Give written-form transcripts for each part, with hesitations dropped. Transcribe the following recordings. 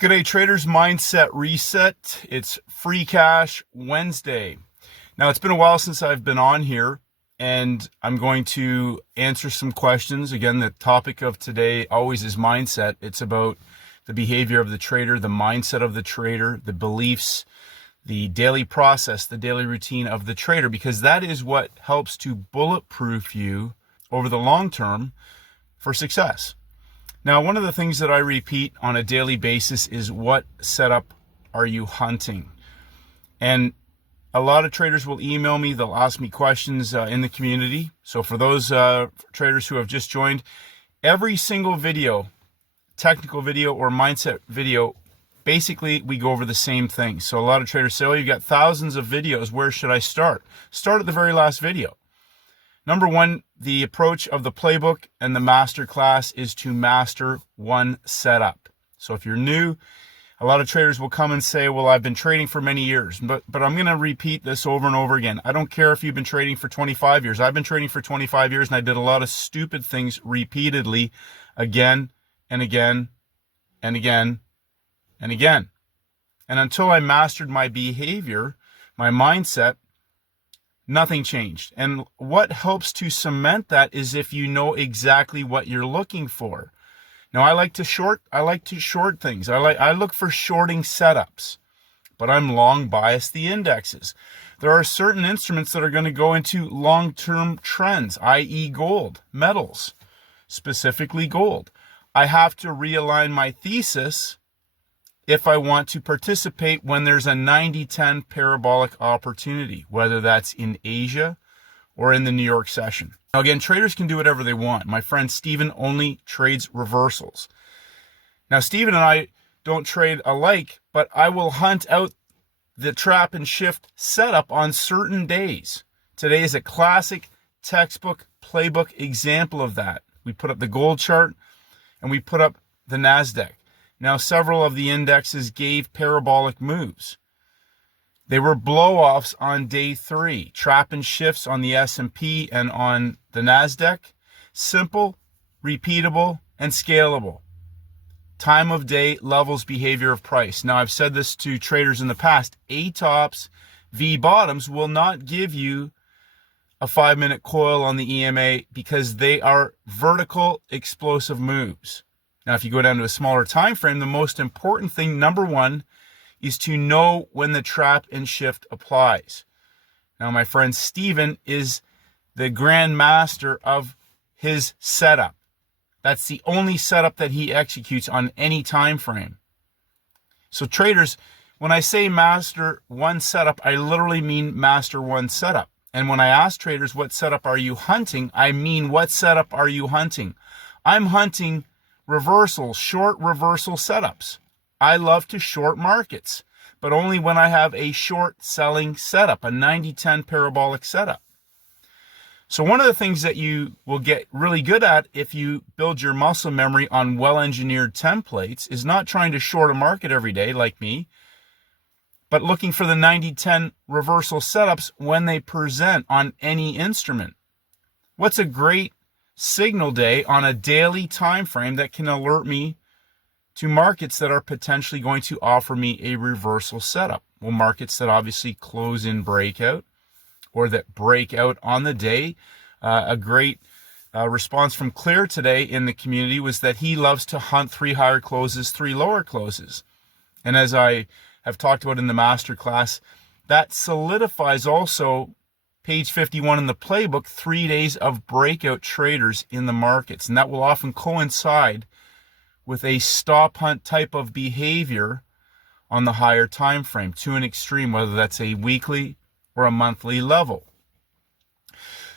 G'day traders, mindset reset. It's free cash Wednesday. Now it's been a while since I've been on here and I'm going to answer some questions. Again, the topic of today always is mindset. It's about the behavior of the trader, the mindset of the trader, the beliefs, the daily process, the daily routine of the trader, because that is what helps to bulletproof you over the long term for success. Now, one of the things that I repeat on a daily basis is, what setup are you hunting? And a lot of traders will email me. They'll ask me questions in the community. So for those traders who have just joined, every single video, technical video or mindset video, basically we go over the same thing. So a lot of traders say, oh, you've got thousands of videos. Where should I start? Start at the very last video. Number one, the approach of the playbook and the master class is to master one setup. So if you're new, a lot of traders will come and say, well, I've been trading for many years, but I'm going to repeat this over and over again. I don't care if you've been trading for 25 years. I've been trading for 25 years and I did a lot of stupid things repeatedly again and again and again and again. And until I mastered my behavior, my mindset, nothing changed. And what helps to cement that is if you know exactly what you're looking for. Now, I like to short things. I look for shorting setups, but I'm long biased the indexes. There are certain instruments that are going to go into long-term trends, i.e. gold, metals, specifically gold. I have to realign my thesis if I want to participate when there's a 90-10 parabolic opportunity, whether that's in Asia or in the New York session. Now again, traders can do whatever they want. My friend Steven only trades reversals. Now Steven and I don't trade alike, but I will hunt out the trap and shift setup on certain days. Today is a classic textbook playbook example of that. We put up the gold chart and we put up the NASDAQ. Now, several of the indexes gave parabolic moves. They were blow-offs on day 3, trap and shifts on the S&P and on the NASDAQ. Simple, repeatable, and scalable. Time of day levels behavior of price. Now, I've said this to traders in the past. A tops, V bottoms will not give you a 5-minute coil on the EMA because they are vertical explosive moves. Now, if you go down to a smaller time frame, the most important thing, number one, is to know when the trap and shift applies. Now, my friend Steven is the grand master of his setup. That's the only setup that he executes on any time frame. So traders, when I say master one setup, I literally mean master one setup. And when I ask traders, what setup are you hunting? I mean, what setup are you hunting? I'm hunting reversals, short reversal setups. I love to short markets, but only when I have a short selling setup, a 90-10 parabolic setup. So one of the things that you will get really good at if you build your muscle memory on well-engineered templates is not trying to short a market every day like me, but looking for the 90-10 reversal setups when they present on any instrument. What's a great signal day on a daily time frame that can alert me to markets that are potentially going to offer me a reversal setup? Well, markets that obviously close in breakout or that break out on the day. A great response from Clear today in the community was that he loves to hunt 3 higher closes, 3 lower closes. And as I have talked about in the master class, that solidifies also page 51 in the playbook, 3 days of breakout traders in the markets. And that will often coincide with a stop hunt type of behavior on the higher time frame to an extreme, whether that's a weekly or a monthly level.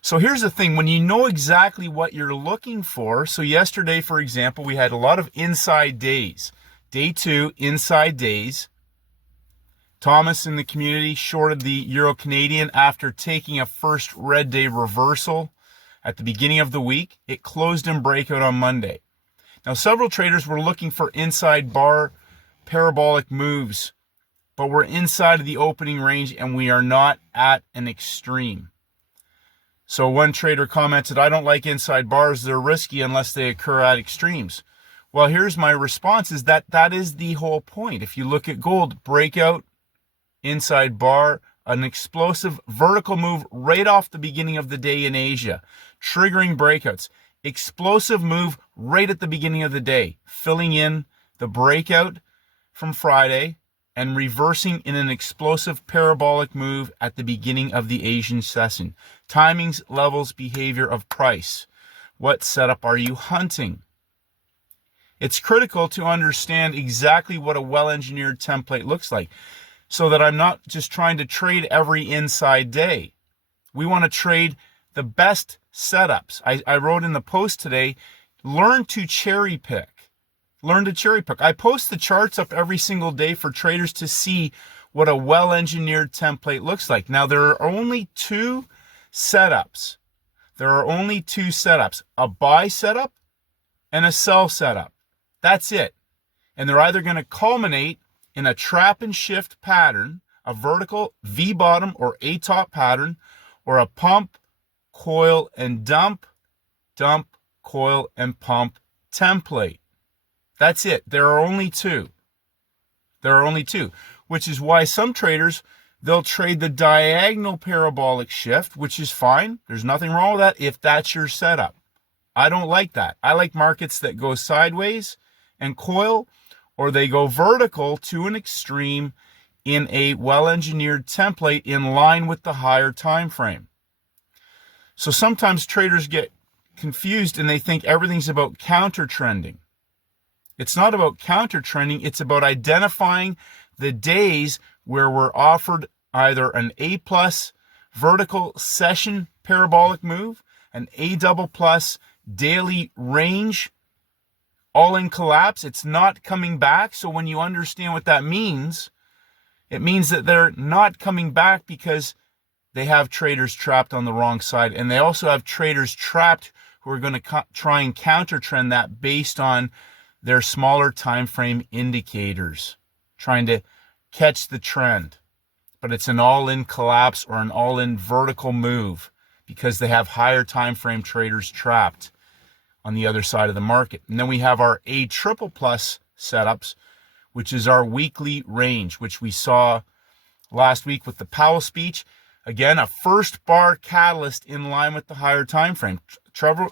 So here's the thing, when you know exactly what you're looking for, so yesterday, for example, we had a lot of inside days. Day 2, inside days. Thomas in the community shorted the Euro Canadian after taking a first red day reversal at the beginning of the week. It closed in breakout on Monday. Now, several traders were looking for inside bar parabolic moves, but we're inside of the opening range and we are not at an extreme. So one trader commented, I don't like inside bars. They're risky unless they occur at extremes. Well, here's my response is that is the whole point. If you look at gold, breakout, inside bar, an explosive vertical move right off the beginning of the day in Asia, triggering breakouts, explosive move right at the beginning of the day, filling in the breakout from Friday and reversing in an explosive parabolic move at the beginning of the Asian session. Timings, levels, behavior of price. What setup are you hunting? It's critical to understand exactly what a well-engineered template looks like so that I'm not just trying to trade every inside day. We want to trade the best setups. I wrote in the post today, learn to cherry pick. Learn to cherry pick. I post the charts up every single day for traders to see what a well-engineered template looks like. Now, there are only two setups. A buy setup and a sell setup. That's it. And they're either going to culminate in a trap and shift pattern, a vertical V bottom or A top pattern, or a pump, coil, and dump, coil, and pump template. That's it. There are only two. Which is why some traders, they'll trade the diagonal parabolic shift, which is fine. There's nothing wrong with that if that's your setup. I don't like that. I like markets that go sideways and coil, or they go vertical to an extreme in a well-engineered template in line with the higher time frame. So sometimes traders get confused and they think everything's about counter trending. It's not about counter trending. It's about identifying the days where we're offered either an A plus vertical session parabolic move, an A double plus daily range, all in collapse. It's not coming back. So when you understand what that means, it means that they're not coming back because they have traders trapped on the wrong side. And they also have traders trapped who are going to try and counter trend that based on their smaller time frame indicators, trying to catch the trend. But it's an all-in collapse or an all-in vertical move because they have higher time frame traders trapped on the other side of the market. And then we have our A triple plus setups, which is our weekly range, which we saw last week with the Powell speech. Again, a first bar catalyst in line with the higher time frame.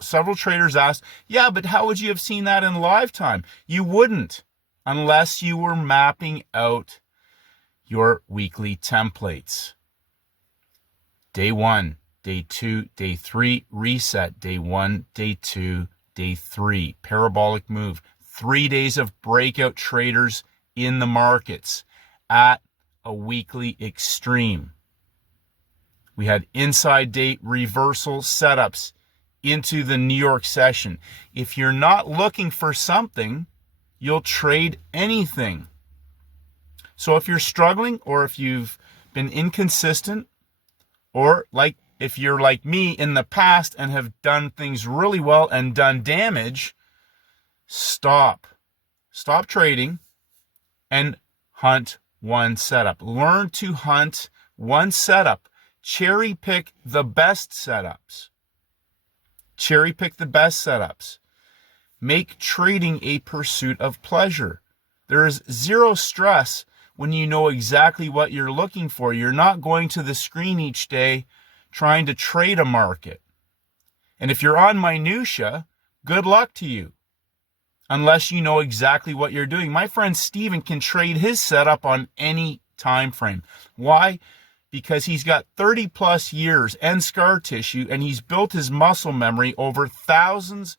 Several traders asked, yeah, but how would you have seen that in live time? You wouldn't unless you were mapping out your weekly templates. Day 1, day 2, day 3, reset. Day 1, day 2, day 3. Parabolic move. 3 days of breakout traders in the markets at a weekly extreme. We had inside date reversal setups into the New York session. If you're not looking for something, you'll trade anything. So if you're struggling, or if you've been inconsistent, or if you're like me in the past and have done things really well and done damage, stop trading and hunt one setup. Learn to hunt one setup. Cherry pick the best setups. Make trading a pursuit of pleasure. There is zero stress when you know exactly what you're looking for. You're not going to the screen each day trying to trade a market. And if you're on minutia, good luck to you, unless you know exactly what you're doing. My friend Steven can trade his setup on any time frame. Why? Because he's got 30 plus years and scar tissue, and he's built his muscle memory over thousands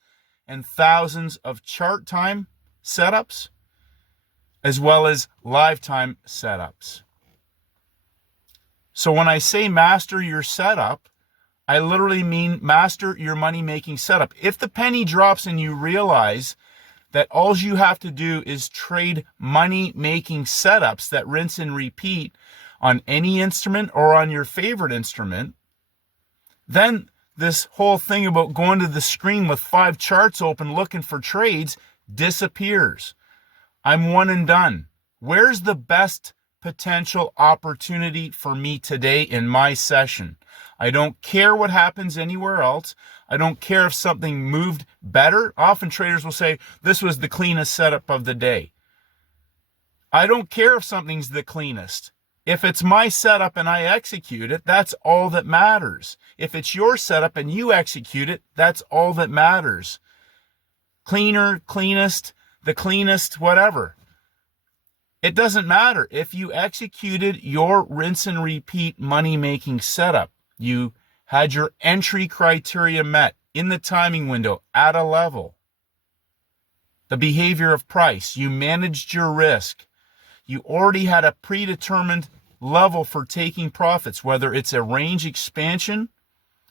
and thousands of chart time setups, as well as live time setups. So when I say master your setup, I literally mean master your money-making setup. If the penny drops and you realize that all you have to do is trade money-making setups that rinse and repeat on any instrument or on your favorite instrument, then this whole thing about going to the screen with 5 charts open looking for trades disappears. I'm one and done. Where's the best potential opportunity for me today in my session? I don't care what happens anywhere else. I don't care if something moved better. Often traders will say, this was the cleanest setup of the day. I don't care if something's the cleanest. If it's my setup and I execute it, that's all that matters. If it's your setup and you execute it, that's all that matters. Cleaner, cleanest, the cleanest, whatever. It doesn't matter. If you executed your rinse and repeat money-making setup, you had your entry criteria met in the timing window at a level. The behavior of price, you managed your risk. You already had a predetermined level for taking profits, whether it's a range expansion,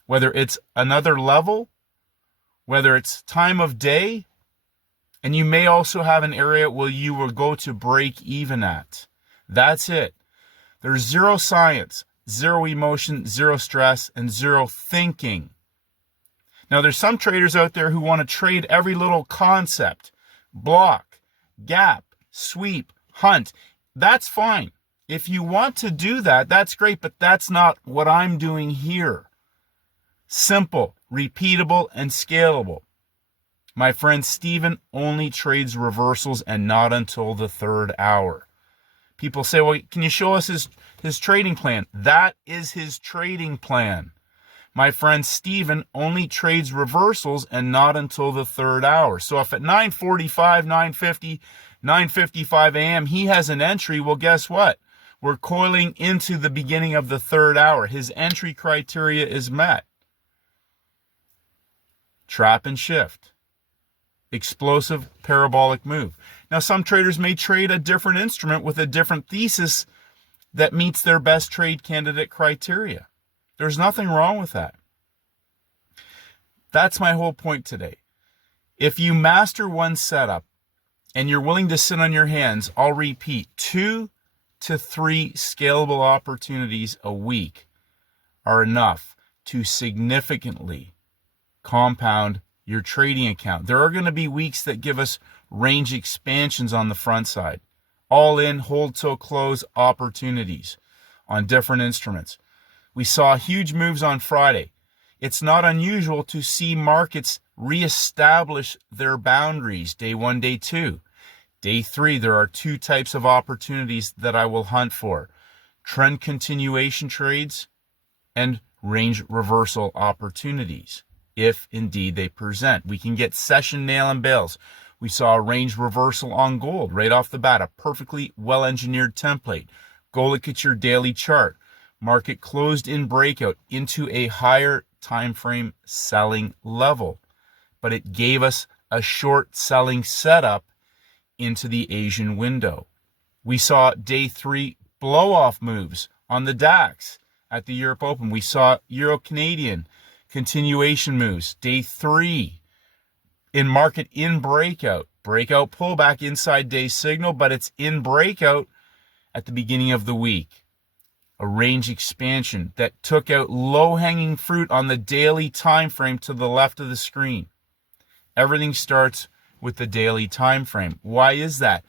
whether it's another level, whether it's time of day, and you may also have an area where you will go to break even at. That's it. There's zero science, zero emotion, zero stress, and zero thinking. Now, there's some traders out there who want to trade every little concept, block, gap, sweep, hunt. That's fine. If you want to do that, that's great, but that's not what I'm doing here. Simple, repeatable, and scalable. My friend Steven only trades reversals and not until the third hour. People say, well, can you show us his trading plan? That is his trading plan. My friend Steven only trades reversals and not until the third hour. So if at 9:45, 9:50, 9:55 a.m. he has an entry, well, guess what? We're coiling into the beginning of the third hour. His entry criteria is met. Trap and shift. Explosive parabolic move. Now, some traders may trade a different instrument with a different thesis that meets their best trade candidate criteria. There's nothing wrong with that. That's my whole point today. If you master one setup and you're willing to sit on your hands, I'll repeat, 2 to 3 scalable opportunities a week are enough to significantly compound your trading account. There are going to be weeks that give us range expansions on the front side, all in, hold till close opportunities on different instruments. We saw huge moves on Friday. It's not unusual to see markets reestablish their boundaries, day 1, day 2. Day 3, there are 2 types of opportunities that I will hunt for: trend continuation trades and range reversal opportunities, if indeed they present. We can get session nail and bails. We saw a range reversal on gold right off the bat, a perfectly well-engineered template. Go look at your daily chart. Market closed in breakout into a higher time frame selling level, but it gave us a short selling setup into the Asian window. We saw day 3 blow-off moves on the DAX at the Europe Open. We saw Euro-Canadian continuation moves. Day 3 in market in breakout pullback inside day signal, but it's in breakout at the beginning of the week. A range expansion that took out low-hanging fruit on the daily time frame to the left of the screen. Everything starts with the daily time frame. Why is that?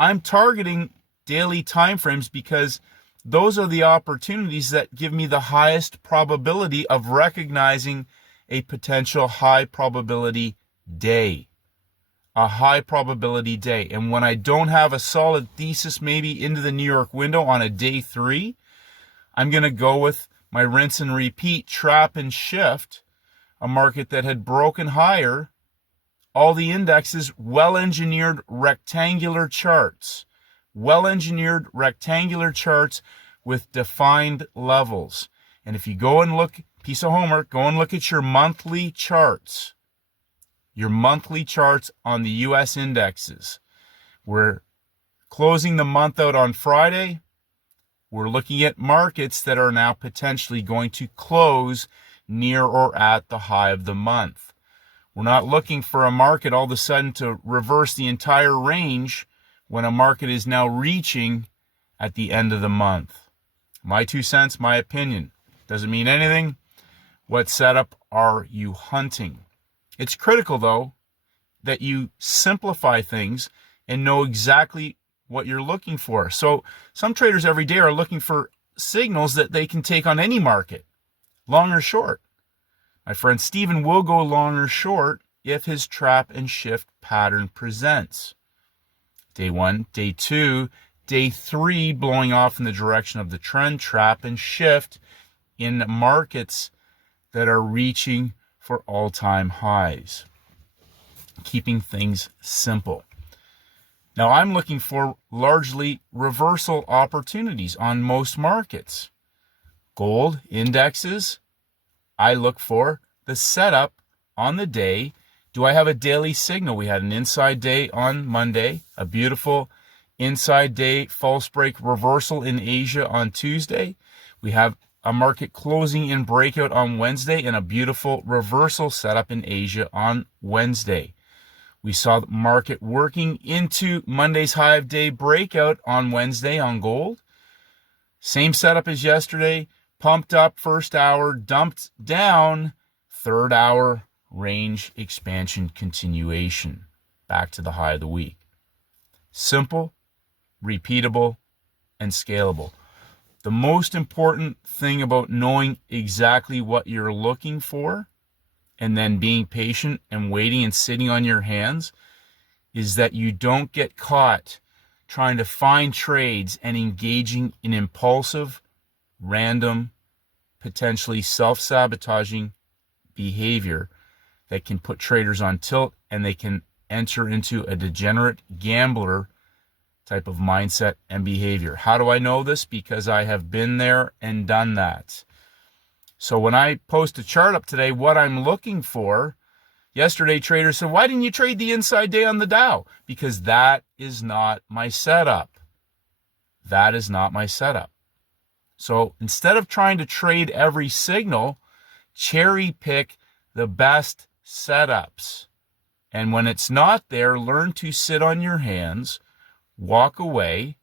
I'm targeting daily time frames because those are the opportunities that give me the highest probability of recognizing a potential high probability day. A high probability day. And when I don't have a solid thesis maybe into the New York window on a day 3, I'm going to go with my rinse and repeat, trap and shift, a market that had broken higher. All the indexes, well-engineered rectangular charts. Well-engineered rectangular charts with defined levels. And if you go and look, piece of homework, go and look at your monthly charts. Your monthly charts on the U.S. indexes. We're closing the month out on Friday. We're looking at markets that are now potentially going to close near or at the high of the month. We're not looking for a market all of a sudden to reverse the entire range when a market is now reaching at the end of the month. My 2 cents, my opinion. Doesn't mean anything. What setup are you hunting? It's critical, though, that you simplify things and know exactly what you're looking for. So some traders every day are looking for signals that they can take on any market. long or short. My friend Steven will go long or short if his trap and shift pattern presents. Day 1, day 2, day 3 blowing off in the direction of the trend, trap and shift in markets that are reaching for all-time highs. Keeping things simple. Now I'm looking for largely reversal opportunities on most markets. Gold indexes, I look for the setup on the day. Do I have a daily signal? We had an inside day on Monday, a beautiful inside day false break reversal in Asia on Tuesday. We have a market closing in breakout on Wednesday and a beautiful reversal setup in Asia on Wednesday. We saw the market working into Monday's high of day breakout on Wednesday on gold. Same setup as yesterday. Pumped up first hour, dumped down third hour, range expansion continuation back to the high of the week. Simple, repeatable, and scalable. The most important thing about knowing exactly what you're looking for and then being patient and waiting and sitting on your hands is that you don't get caught trying to find trades and engaging in impulsive, random, potentially self-sabotaging behavior that can put traders on tilt and they can enter into a degenerate gambler type of mindset and behavior. How do I know this? Because I have been there and done that. So when I post a chart up today, what I'm looking for, yesterday traders said, why didn't you trade the inside day on the Dow? Because that is not my setup. That is not my setup. So instead of trying to trade every signal, cherry pick the best setups. And when it's not there, learn to sit on your hands, walk away,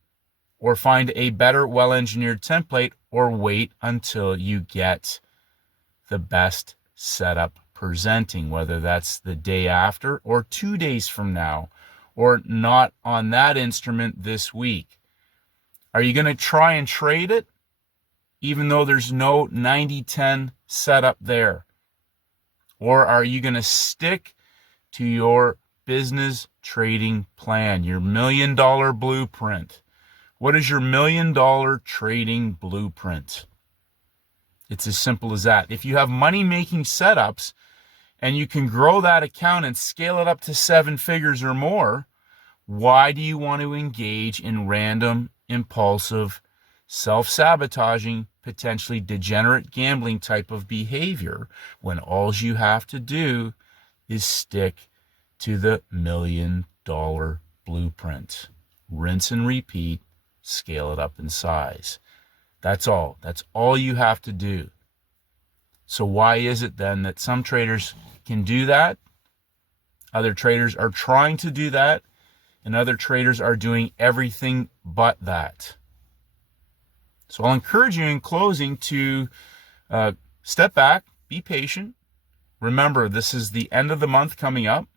or find a better, well-engineered template, or wait until you get the best setup presenting, whether that's the day after or 2 days from now, or not on that instrument this week. Are you going to try and trade it even though there's no 90-10 setup there? Or are you going to stick to your business trading plan, your $1 million blueprint? What is your $1 million trading blueprint? It's as simple as that. If you have money-making setups and you can grow that account and scale it up to 7 figures or more, why do you want to engage in random, impulsive, self-sabotaging, potentially degenerate gambling type of behavior when all you have to do is stick to the $1 million blueprint? Rinse and repeat, scale it up in size. That's all. That's all you have to do. So why is it then that some traders can do that? Other traders are trying to do that, and other traders are doing everything but that. So I'll encourage you in closing to step back, be patient. Remember, this is the end of the month coming up.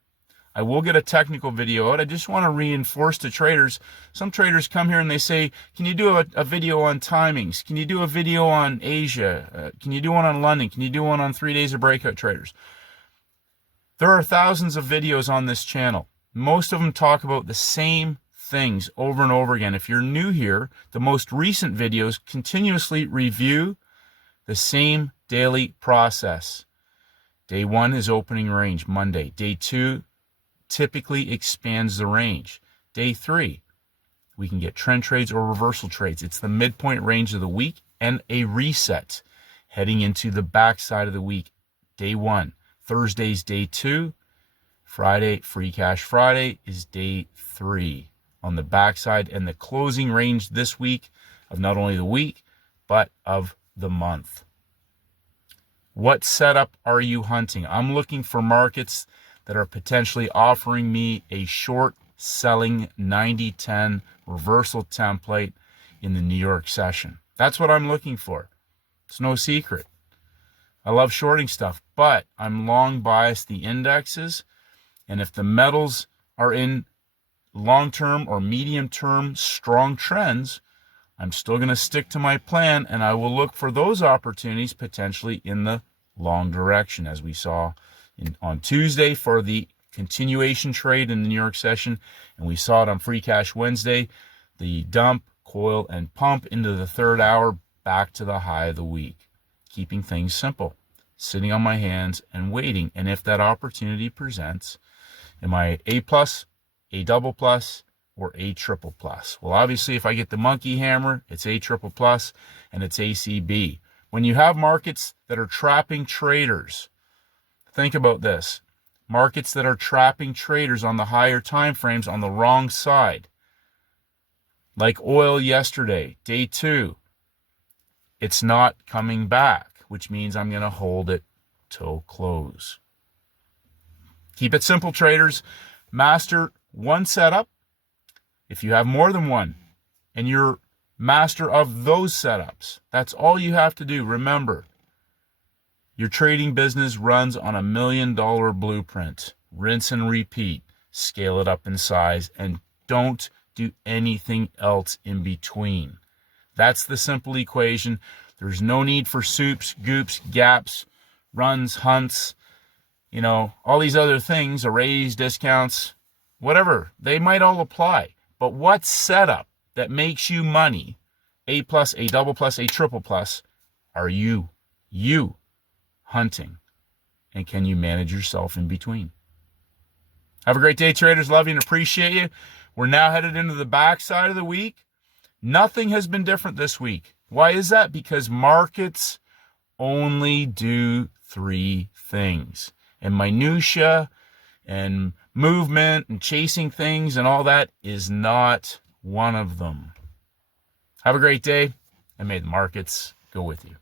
I will get a technical video out. I just want to reinforce to traders. Some traders come here and they say, can you do a video on timings? Can you do a video on Asia? Can you do one on London? Can you do one on 3 days of breakout traders? There are thousands of videos on this channel. Most of them talk about the same things over and over again. If you're new here, the most recent videos continuously review the same daily process. Day 1 is opening range, Monday. Day 2 typically expands the range. Day 3, we can get trend trades or reversal trades. It's the midpoint range of the week and a reset heading into the backside of the week. Day 1, Thursday's day 2, Friday, Free Cash Friday is day 3 on the backside, and the closing range this week of not only the week, but of the month. What setup are you hunting? I'm looking for markets that are potentially offering me a short selling 90-10 reversal template in the New York session. That's what I'm looking for. It's no secret. I love shorting stuff, but I'm long biased the indexes, and if the metals are in long-term or medium-term strong trends, I'm still going to stick to my plan, and I will look for those opportunities potentially in the long direction, as we saw on Tuesday for the continuation trade in the New York session, and we saw it on Free Cash Wednesday, the dump, coil, and pump into the third hour back to the high of the week. Keeping things simple, sitting on my hands and waiting. And if that opportunity presents, am I A plus, A double plus, or A triple plus? Well, obviously, if I get the monkey hammer, it's A triple plus and it's ACB. When you have markets that are trapping traders, think about this. Markets that are trapping traders on the higher time frames on the wrong side. Like oil yesterday, day 2. It's not coming back, which means I'm going to hold it till close. Keep it simple, traders. Master one setup. If you have more than one, and you're master of those setups, that's all you have to do. Remember, your trading business runs on $1 million blueprint. Rinse and repeat. Scale it up in size, and don't do anything else in between. That's the simple equation. There's no need for soups, goops, gaps, runs, hunts, all these other things, arrays, discounts, whatever. They might all apply. But what setup that makes you money, A plus, A double plus, A triple plus, are you hunting? And can you manage yourself in between? Have a great day, traders. Love you and appreciate you. We're now headed into the backside of the week. Nothing has been different this week. Why is that? Because markets only do 3 things. And minutia and movement and chasing things and all that is not one of them. Have a great day, and may the markets go with you.